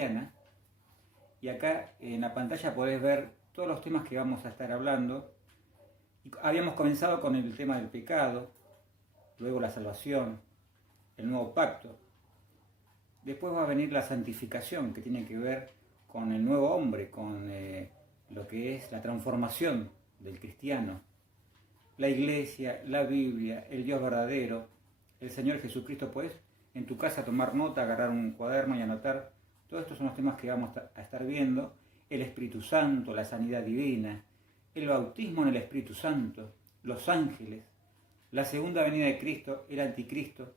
cristiana. Y acá en la pantalla podés ver todos los temas que vamos a estar hablando. Habíamos comenzado con el tema del pecado, luego la salvación, el nuevo pacto. Después va a venir la santificación, que tiene que ver con el nuevo hombre, con lo que es la transformación del cristiano. La iglesia, la Biblia, el Dios verdadero, el Señor Jesucristo. Puedes en tu casa tomar nota, agarrar un cuaderno y anotar. Todos estos son los temas que vamos a estar viendo. El Espíritu Santo, la sanidad divina, el bautismo en el Espíritu Santo, los ángeles, la segunda venida de Cristo, el anticristo,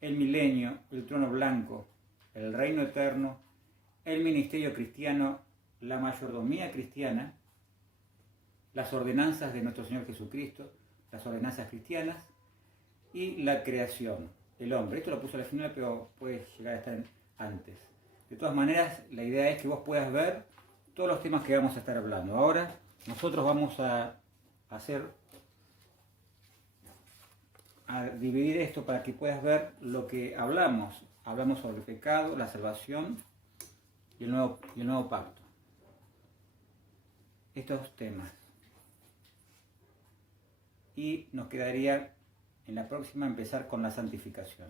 el milenio, el trono blanco, el reino eterno, el ministerio cristiano, la mayordomía cristiana, las ordenanzas de nuestro Señor Jesucristo, las ordenanzas cristianas y la creación, el hombre. Esto lo puse al final, pero puede llegar a estar antes. De todas maneras, la idea es que vos puedas ver todos los temas que vamos a estar hablando. Ahora, nosotros vamos a dividir esto para que puedas ver lo que hablamos. Hablamos sobre el pecado, la salvación y el nuevo pacto. Estos temas. Y nos quedaría en la próxima empezar con la santificación.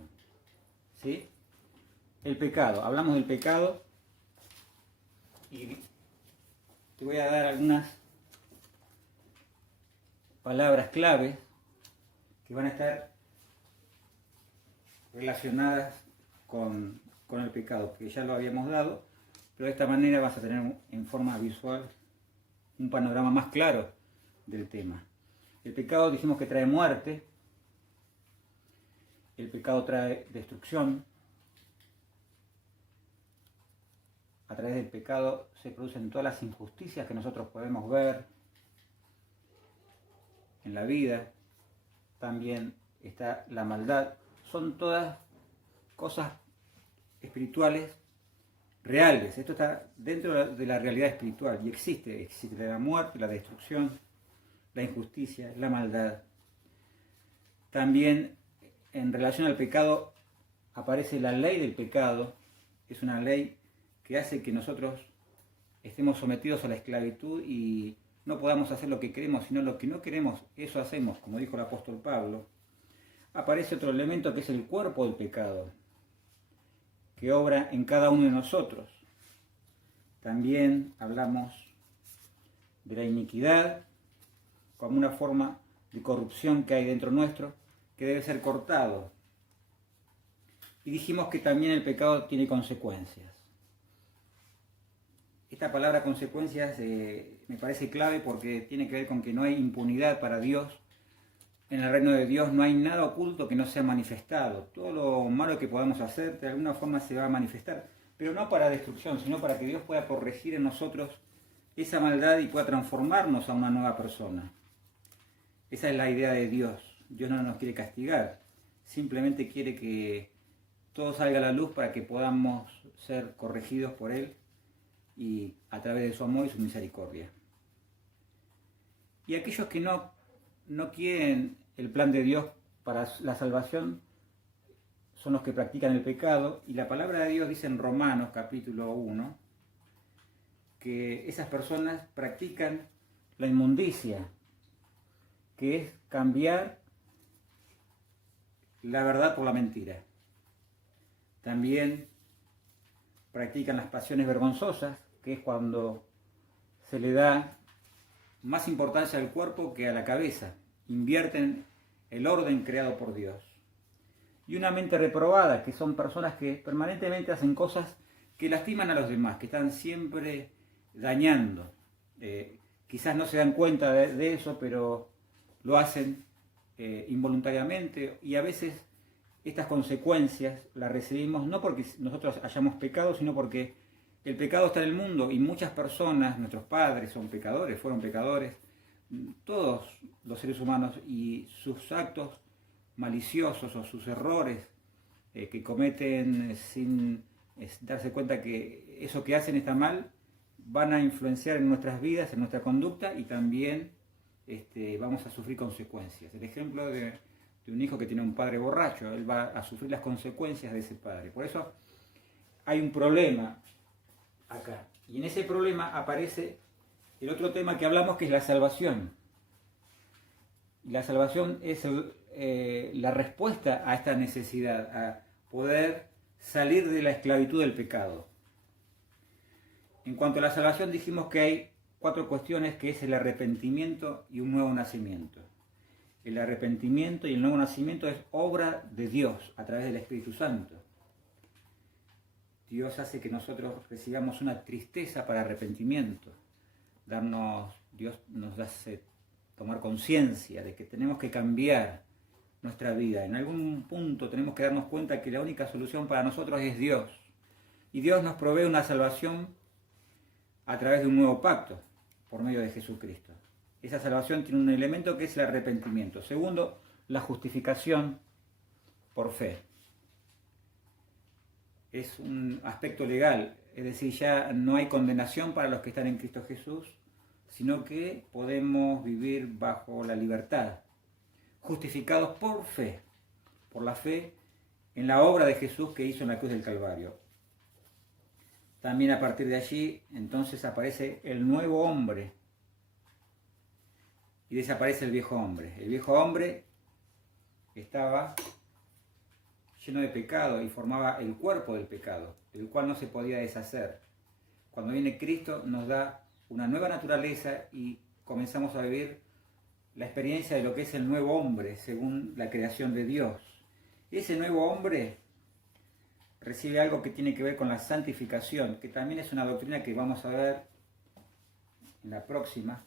¿Sí? El pecado. Hablamos del pecado y te voy a dar algunas palabras claves que van a estar relacionadas con el pecado, que ya lo habíamos dado, pero de esta manera vas a tener en forma visual un panorama más claro del tema. El pecado dijimos que trae muerte, el pecado trae destrucción, a través del pecado se producen todas las injusticias que nosotros podemos ver en la vida, también está la maldad, son todas cosas espirituales reales. Esto está dentro de la realidad espiritual y existe la muerte, la destrucción, la injusticia, la maldad. También en relación al pecado aparece la ley del pecado, es una ley que hace que nosotros estemos sometidos a la esclavitud y no podamos hacer lo que queremos, sino lo que no queremos, eso hacemos, como dijo el apóstol Pablo. Aparece otro elemento que es el cuerpo del pecado, que obra en cada uno de nosotros. También hablamos de la iniquidad como una forma de corrupción que hay dentro nuestro, que debe ser cortado. Y dijimos que también el pecado tiene consecuencias. Esta palabra consecuencias me parece clave porque tiene que ver con que no hay impunidad para Dios. En el reino de Dios no hay nada oculto que no sea manifestado. Todo lo malo que podamos hacer de alguna forma se va a manifestar, pero no para destrucción, sino para que Dios pueda corregir en nosotros esa maldad y pueda transformarnos a una nueva persona. Esa es la idea de Dios. Dios no nos quiere castigar, simplemente quiere que todo salga a la luz para que podamos ser corregidos por Él y a través de su amor y su misericordia. Y aquellos que no quieren el plan de Dios para la salvación son los que practican el pecado, y la palabra de Dios dice en Romanos capítulo 1 que esas personas practican la inmundicia, que es cambiar la verdad por la mentira. También practican las pasiones vergonzosas, que es cuando se le da más importancia al cuerpo que a la cabeza. Invierten el orden creado por Dios. Y una mente reprobada, que son personas que permanentemente hacen cosas que lastiman a los demás, que están siempre dañando. Quizás no se dan cuenta de eso, pero lo hacen involuntariamente, y a veces estas consecuencias las recibimos no porque nosotros hayamos pecado, sino porque el pecado está en el mundo y muchas personas, nuestros padres son pecadores, fueron pecadores, todos los seres humanos, y sus actos maliciosos o sus errores que cometen sin darse cuenta que eso que hacen está mal, van a influenciar en nuestras vidas, en nuestra conducta, y también vamos a sufrir consecuencias. El ejemplo de un hijo que tiene un padre borracho, él va a sufrir las consecuencias de ese padre. Por eso hay un problema acá. Y en ese problema aparece el otro tema que hablamos, que es la salvación. La salvación es la respuesta a esta necesidad, a poder salir de la esclavitud del pecado. En cuanto a la salvación, dijimos que hay 4 cuestiones, que es el arrepentimiento y un nuevo nacimiento. El arrepentimiento y el nuevo nacimiento es obra de Dios a través del Espíritu Santo. Dios hace que nosotros recibamos una tristeza para arrepentimiento. Dios nos hace tomar conciencia de que tenemos que cambiar nuestra vida. En algún punto tenemos que darnos cuenta que la única solución para nosotros es Dios. Y Dios nos provee una salvación a través de un nuevo pacto, por medio de Jesucristo. Esa salvación tiene un elemento que es el arrepentimiento. Segundo, la justificación por fe. Es un aspecto legal, es decir, ya no hay condenación para los que están en Cristo Jesús, sino que podemos vivir bajo la libertad, justificados por fe, por la fe en la obra de Jesús que hizo en la cruz del Calvario. También a partir de allí, entonces, aparece el nuevo hombre y desaparece el viejo hombre. El viejo hombre estaba lleno de pecado y formaba el cuerpo del pecado, del cual no se podía deshacer. Cuando viene Cristo nos da una nueva naturaleza y comenzamos a vivir la experiencia de lo que es el nuevo hombre según la creación de Dios. Ese nuevo hombre recibe algo que tiene que ver con la santificación, que también es una doctrina que vamos a ver en la próxima.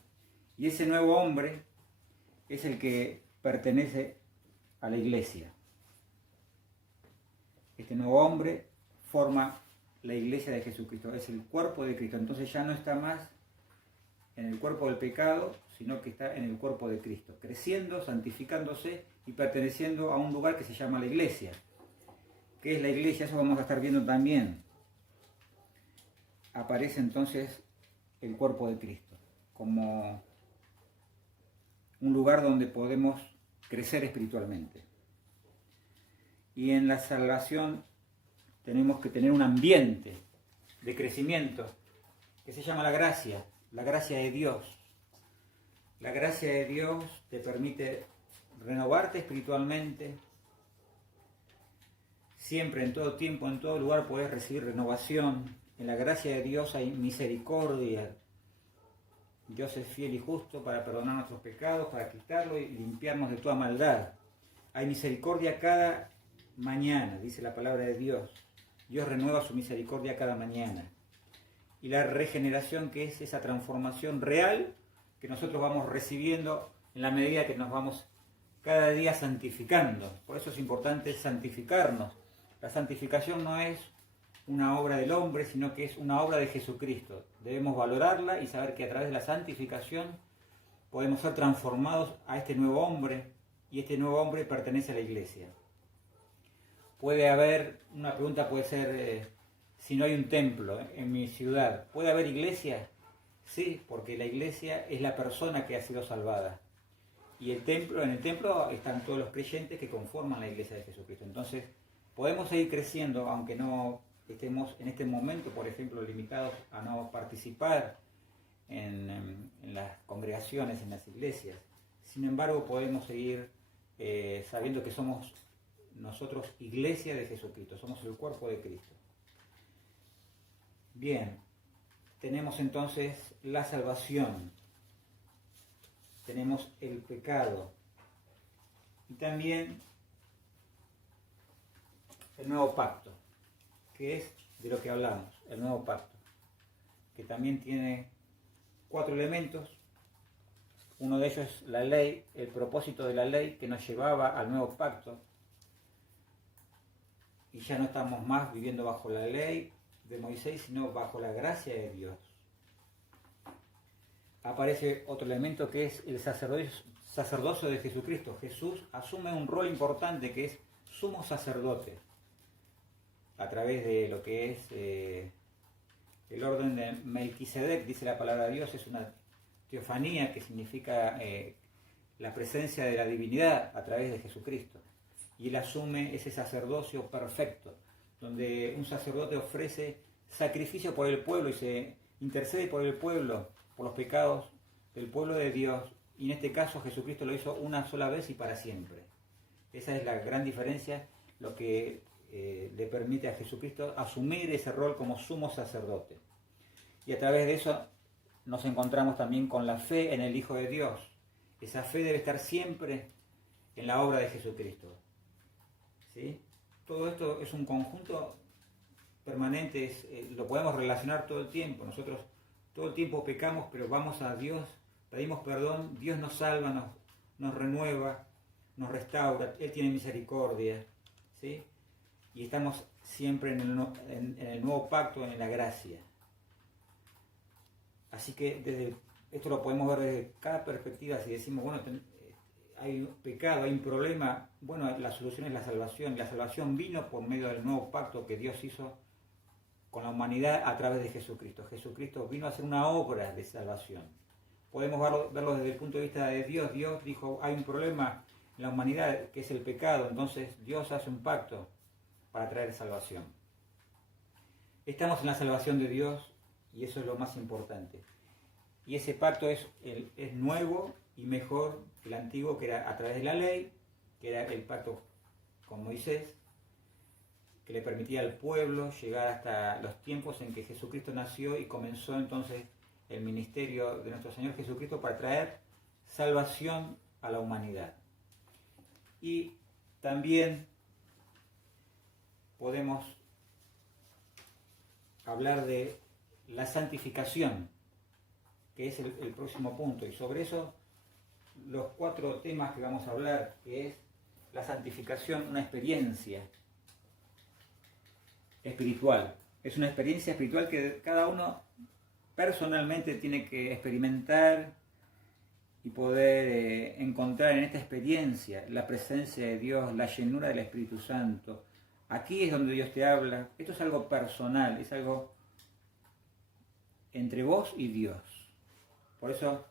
Y ese nuevo hombre es el que pertenece a la iglesia. Este nuevo hombre forma la iglesia de Jesucristo, es el cuerpo de Cristo. Entonces ya no está más en el cuerpo del pecado, sino que está en el cuerpo de Cristo, creciendo, santificándose y perteneciendo a un lugar que se llama la iglesia. ¿Qué es la iglesia? Eso vamos a estar viendo también. Aparece entonces el cuerpo de Cristo como un lugar donde podemos crecer espiritualmente. Y en la salvación tenemos que tener un ambiente de crecimiento que se llama la gracia de Dios. La gracia de Dios te permite renovarte espiritualmente. Siempre, en todo tiempo, en todo lugar puedes recibir renovación. En la gracia de Dios hay misericordia. Dios es fiel y justo para perdonar nuestros pecados, para quitarlos y limpiarnos de toda maldad. Hay misericordia cada mañana, dice la palabra de Dios. Dios renueva su misericordia cada mañana. Y la regeneración, que es esa transformación real que nosotros vamos recibiendo en la medida que nos vamos cada día santificando. Por eso es importante santificarnos. La santificación no es una obra del hombre, sino que es una obra de Jesucristo. Debemos valorarla y saber que a través de la santificación podemos ser transformados a este nuevo hombre, y este nuevo hombre pertenece a la iglesia. Puede haber, una pregunta puede ser, si no hay un templo en mi ciudad, ¿puede haber iglesia? Sí, porque la iglesia es la persona que ha sido salvada. Y en el templo están todos los creyentes que conforman la iglesia de Jesucristo. Entonces, podemos seguir creciendo, aunque no estemos en este momento, por ejemplo, limitados a no participar en las congregaciones, en las iglesias. Sin embargo, podemos seguir sabiendo que somos nosotros iglesia de Jesucristo, somos el cuerpo de Cristo. Bien, tenemos entonces la salvación, tenemos el pecado y también el nuevo pacto, que es de lo que hablamos, el nuevo pacto, que también tiene 4 elementos. Uno de ellos es la ley, el propósito de la ley que nos llevaba al nuevo pacto. Y ya no estamos más viviendo bajo la ley de Moisés, sino bajo la gracia de Dios. Aparece otro elemento que es el sacerdocio de Jesucristo. Jesús asume un rol importante que es sumo sacerdote, a través de lo que es el orden de Melquisedec, dice la palabra de Dios, es una teofanía que significa la presencia de la divinidad a través de Jesucristo. Y él asume ese sacerdocio perfecto, donde un sacerdote ofrece sacrificio por el pueblo y se intercede por el pueblo, por los pecados del pueblo de Dios. Y en este caso Jesucristo lo hizo una sola vez y para siempre. Esa es la gran diferencia, lo que le permite a Jesucristo asumir ese rol como sumo sacerdote. Y a través de eso nos encontramos también con la fe en el Hijo de Dios. Esa fe debe estar siempre en la obra de Jesucristo. ¿Sí? Todo esto es un conjunto permanente, lo podemos relacionar todo el tiempo. Nosotros todo el tiempo pecamos, pero vamos a Dios, pedimos perdón, Dios nos salva, nos renueva, nos restaura, Él tiene misericordia, ¿sí? Y estamos siempre en el nuevo pacto, en la gracia. Así que esto lo podemos ver desde cada perspectiva. Si decimos, bueno, hay un pecado, hay un problema, bueno, la solución es la salvación. La salvación vino por medio del nuevo pacto que Dios hizo con la humanidad a través de Jesucristo. Jesucristo vino a hacer una obra de salvación. Podemos verlo desde el punto de vista de Dios. Dios dijo, hay un problema en la humanidad que es el pecado, entonces Dios hace un pacto para traer salvación. Estamos en la salvación de Dios y eso es lo más importante. Y ese pacto es nuevo y mejor que el antiguo, que era a través de la ley, que era el pacto con Moisés, que le permitía al pueblo llegar hasta los tiempos en que Jesucristo nació y comenzó entonces el ministerio de nuestro Señor Jesucristo para traer salvación a la humanidad. Y también podemos hablar de la santificación, que es el próximo punto, y sobre eso los 4 temas que vamos a hablar, que es la santificación, una experiencia espiritual. Es una experiencia espiritual que cada uno personalmente tiene que experimentar y poder encontrar en esta experiencia la presencia de Dios, la llenura del Espíritu Santo. Aquí es donde Dios te habla. Esto es algo personal, es algo entre vos y Dios. Por eso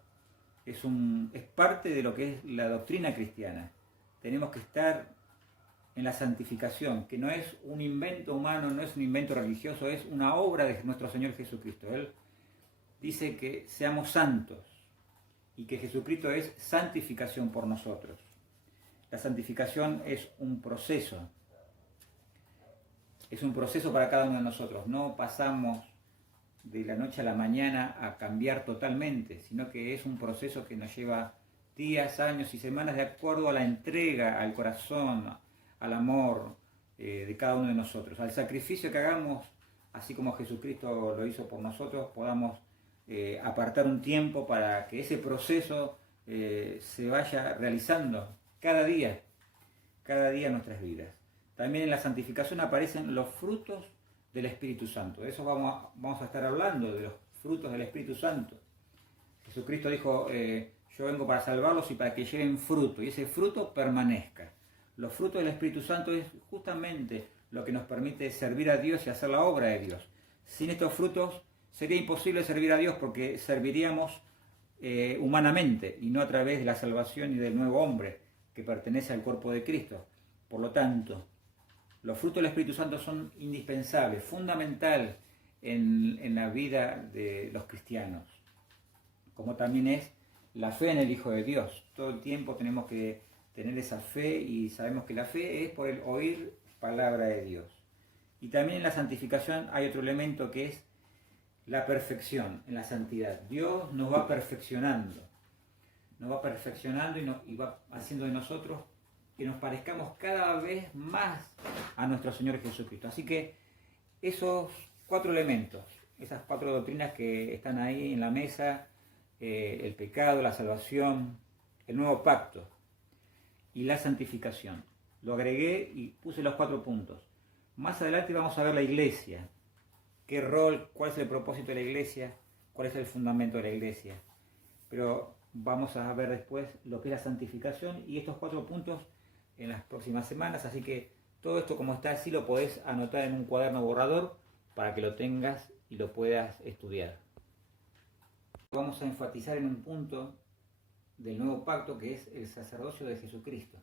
es parte de lo que es la doctrina cristiana. Tenemos que estar en la santificación, que no es un invento humano, no es un invento religioso, es una obra de nuestro Señor Jesucristo. Él dice que seamos santos y que Jesucristo es santificación por nosotros. La santificación es un proceso para cada uno de nosotros. No pasamos de la noche a la mañana a cambiar totalmente, sino que es un proceso que nos lleva días, años y semanas de acuerdo a la entrega al corazón, al amor de cada uno de nosotros, al sacrificio que hagamos, así como Jesucristo lo hizo por nosotros, podamos apartar un tiempo para que ese proceso se vaya realizando cada día en nuestras vidas. También en la santificación aparecen los frutos del Espíritu Santo. De eso vamos a estar hablando, de los frutos del Espíritu Santo. Jesucristo dijo, yo vengo para salvarlos y para que lleven fruto, y ese fruto permanezca. Los frutos del Espíritu Santo es justamente lo que nos permite servir a Dios y hacer la obra de Dios. Sin estos frutos sería imposible servir a Dios porque serviríamos humanamente y no a través de la salvación y del nuevo hombre que pertenece al cuerpo de Cristo. Por lo tanto, los frutos del Espíritu Santo son indispensables, fundamental en la vida de los cristianos, como también es la fe en el Hijo de Dios. Todo el tiempo tenemos que tener esa fe y sabemos que la fe es por el oír palabra de Dios. Y también en la santificación hay otro elemento que es la perfección, en la santidad. Dios nos va perfeccionando y va haciendo de nosotros que nos parezcamos cada vez más a nuestro Señor Jesucristo. Así que esos 4 elementos, esas 4 doctrinas que están ahí en la mesa, el pecado, la salvación, el nuevo pacto y la santificación. Lo agregué y puse los 4 puntos. Más adelante vamos a ver la iglesia. ¿Qué rol? ¿Cuál es el propósito de la iglesia? ¿Cuál es el fundamento de la iglesia? Pero vamos a ver después lo que es la santificación y estos 4 puntos en las próximas semanas. Así que todo esto como está así lo podés anotar en un cuaderno borrador para que lo tengas y lo puedas estudiar. Vamos a enfatizar en un punto del nuevo pacto que es el sacerdocio de Jesucristo.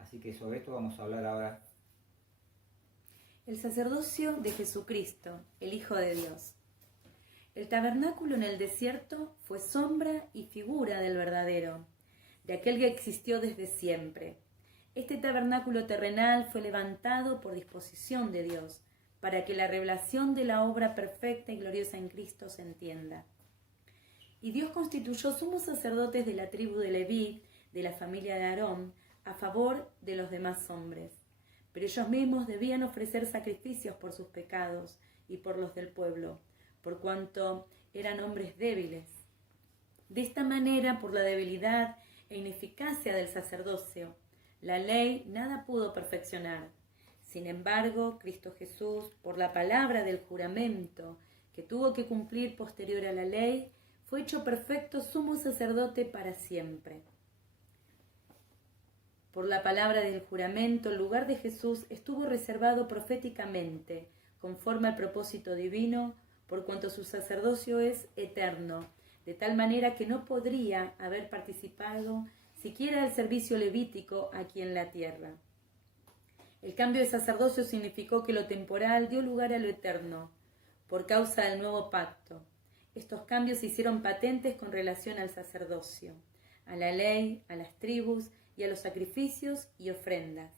Así que sobre esto vamos a hablar ahora. El sacerdocio de Jesucristo, el Hijo de Dios. El tabernáculo en el desierto fue sombra y figura del verdadero, de aquel que existió desde siempre. Este tabernáculo terrenal fue levantado por disposición de Dios, para que la revelación de la obra perfecta y gloriosa en Cristo se entienda. Y Dios constituyó sumos sacerdotes de la tribu de Leví, de la familia de Aarón, a favor de los demás hombres. Pero ellos mismos debían ofrecer sacrificios por sus pecados y por los del pueblo, por cuanto eran hombres débiles. De esta manera, por la debilidad e ineficacia del sacerdocio, la ley nada pudo perfeccionar. Sin embargo, Cristo Jesús, por la palabra del juramento que tuvo que cumplir posterior a la ley, fue hecho perfecto sumo sacerdote para siempre. Por la palabra del juramento, el lugar de Jesús estuvo reservado proféticamente, conforme al propósito divino, por cuanto su sacerdocio es eterno, de tal manera que no podría haber participado siquiera del servicio levítico aquí en la tierra. El cambio de sacerdocio significó que lo temporal dio lugar a lo eterno, por causa del nuevo pacto. Estos cambios se hicieron patentes con relación al sacerdocio, a la ley, a las tribus y a los sacrificios y ofrendas.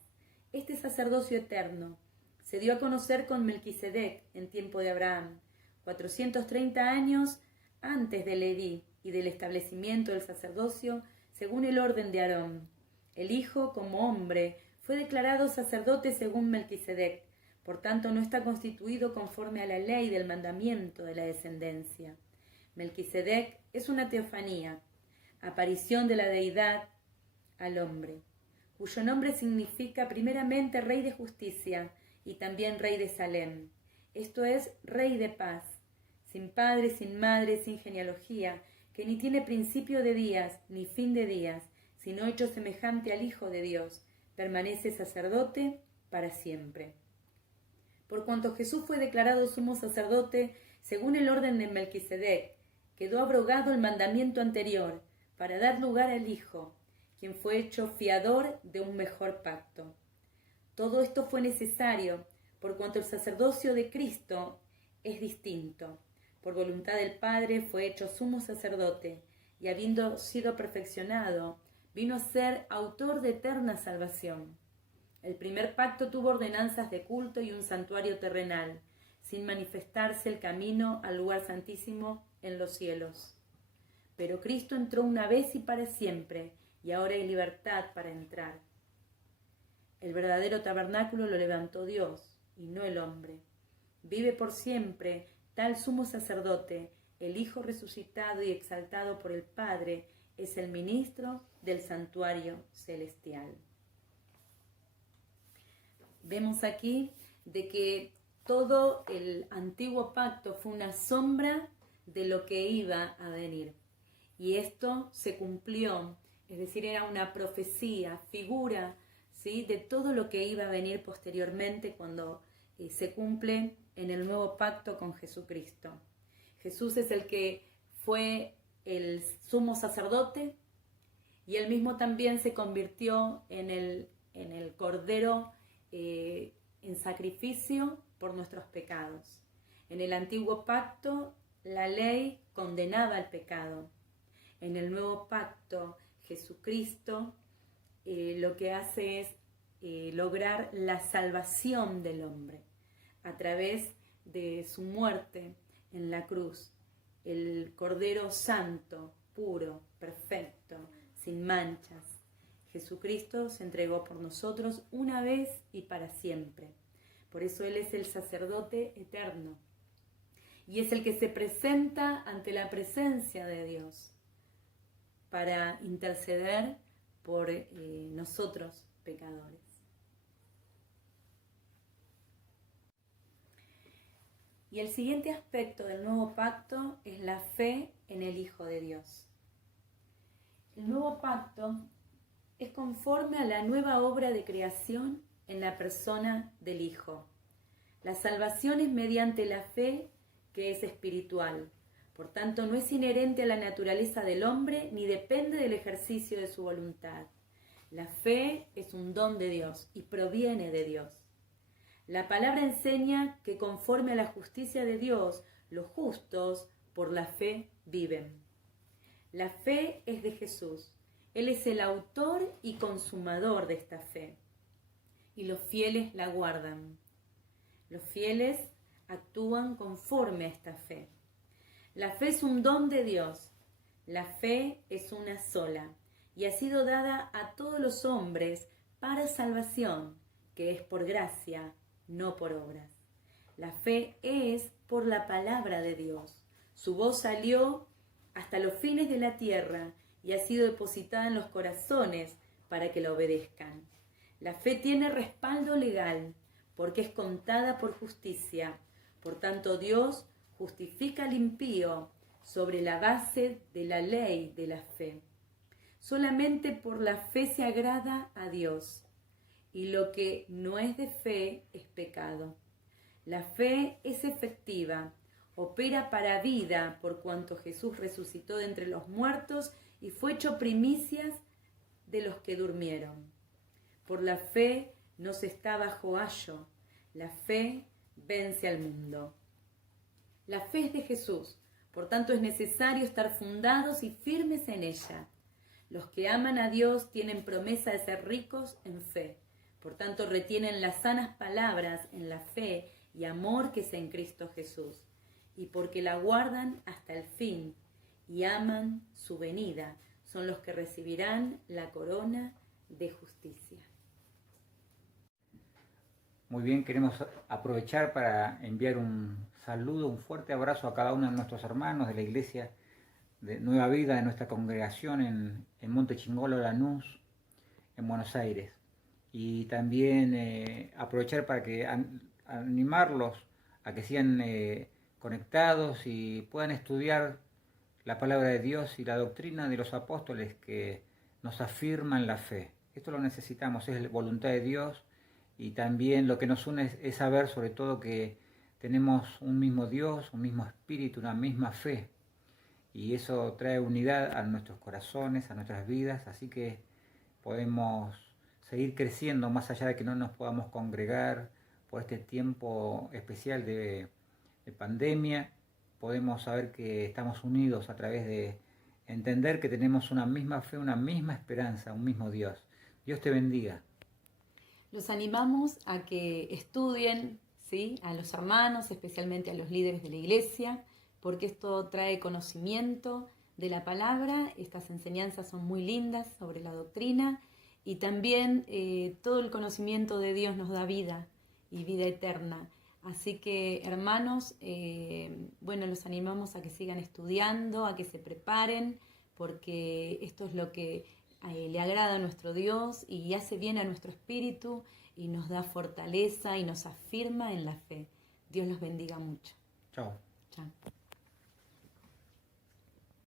Este sacerdocio eterno se dio a conocer con Melquisedec en tiempo de Abraham, 430 años antes de Leví y del establecimiento del sacerdocio según el orden de Aarón. El Hijo, como hombre, fue declarado sacerdote según Melquisedec, por tanto no está constituido conforme a la ley del mandamiento de la descendencia. Melquisedec es una teofanía, aparición de la deidad al hombre, cuyo nombre significa primeramente Rey de Justicia y también Rey de Salem, esto es, Rey de Paz, sin padre, sin madre, sin genealogía, que ni tiene principio de días ni fin de días, sino hecho semejante al Hijo de Dios, permanece sacerdote para siempre. Por cuanto Jesús fue declarado sumo sacerdote según el orden de Melquisedec, quedó abrogado el mandamiento anterior para dar lugar al Hijo, quien fue hecho fiador de un mejor pacto. Todo esto fue necesario por cuanto el sacerdocio de Cristo es distinto. Por voluntad del Padre fue hecho sumo sacerdote y habiendo sido perfeccionado, vino a ser autor de eterna salvación. El primer pacto tuvo ordenanzas de culto y un santuario terrenal, sin manifestarse el camino al lugar santísimo en los cielos. Pero Cristo entró una vez y para siempre, y ahora hay libertad para entrar. El verdadero tabernáculo lo levantó Dios, y no el hombre. Vive por siempre tal sumo sacerdote, el Hijo resucitado y exaltado por el Padre, es el ministro del santuario celestial. Vemos aquí de que todo el antiguo pacto fue una sombra de lo que iba a venir. Y esto se cumplió, es decir, era una profecía, figura, ¿sí?, de todo lo que iba a venir posteriormente cuando se cumple en el nuevo pacto con Jesucristo. Jesús es el que fue el sumo sacerdote y él mismo también se convirtió en el cordero en sacrificio por nuestros pecados. En el antiguo pacto la ley condenaba el pecado. En el nuevo pacto Jesucristo lo que hace es lograr la salvación del hombre a través de su muerte en la cruz. El Cordero Santo, puro, perfecto, sin manchas. Jesucristo se entregó por nosotros una vez y para siempre. Por eso Él es el sacerdote eterno. Y es el que se presenta ante la presencia de Dios para interceder por nosotros pecadores. Y el siguiente aspecto del nuevo pacto es la fe en el Hijo de Dios. El nuevo pacto es conforme a la nueva obra de creación en la persona del Hijo. La salvación es mediante la fe, que es espiritual. Por tanto, no es inherente a la naturaleza del hombre ni depende del ejercicio de su voluntad. La fe es un don de Dios y proviene de Dios. La palabra enseña que conforme a la justicia de Dios, los justos por la fe viven. La fe es de Jesús. Él es el autor y consumador de esta fe. Y los fieles la guardan. Los fieles actúan conforme a esta fe. La fe es un don de Dios. La fe es una sola y ha sido dada a todos los hombres para salvación, que es por gracia, no por obras. La fe es por la palabra de Dios. Su voz salió hasta los fines de la tierra y ha sido depositada en los corazones para que la obedezcan. La fe tiene respaldo legal porque es contada por justicia. Por tanto, Dios justifica al impío sobre la base de la ley de la fe. Solamente por la fe se agrada a Dios, y lo que no es de fe es pecado. La fe es efectiva, opera para vida por cuanto Jesús resucitó de entre los muertos y fue hecho primicias de los que durmieron. Por la fe no se está bajo ayo, la fe vence al mundo. La fe es de Jesús, por tanto es necesario estar fundados y firmes en ella. Los que aman a Dios tienen promesa de ser ricos en fe, por tanto retienen las sanas palabras en la fe y amor que es en Cristo Jesús, y porque la guardan hasta el fin y aman su venida, son los que recibirán la corona de justicia. Muy bien, queremos aprovechar para enviar un saludo, un fuerte abrazo a cada uno de nuestros hermanos de la Iglesia de Nueva Vida, de nuestra congregación en Monte Chingolo, Lanús, en Buenos Aires. Y también aprovechar para que animarlos a que sigan conectados y puedan estudiar la palabra de Dios y la doctrina de los apóstoles que nos afirman la fe. Esto lo necesitamos, es la voluntad de Dios, y también lo que nos une es saber sobre todo que tenemos un mismo Dios, un mismo espíritu, una misma fe, y eso trae unidad a nuestros corazones, a nuestras vidas, así que podemos seguir creciendo más allá de que no nos podamos congregar por este tiempo especial de pandemia. Podemos saber que estamos unidos a través de entender que tenemos una misma fe, una misma esperanza, un mismo Dios. Dios te bendiga. Los animamos a que estudien, ¿sí?, a los hermanos, especialmente a los líderes de la iglesia, porque esto trae conocimiento de la palabra. Estas enseñanzas son muy lindas sobre la doctrina, y también todo el conocimiento de Dios nos da vida y vida eterna. Así que, hermanos, los animamos a que sigan estudiando, a que se preparen, porque esto es lo que le agrada a nuestro Dios y hace bien a nuestro espíritu y nos da fortaleza y nos afirma en la fe. Dios los bendiga mucho. Chao. Chao.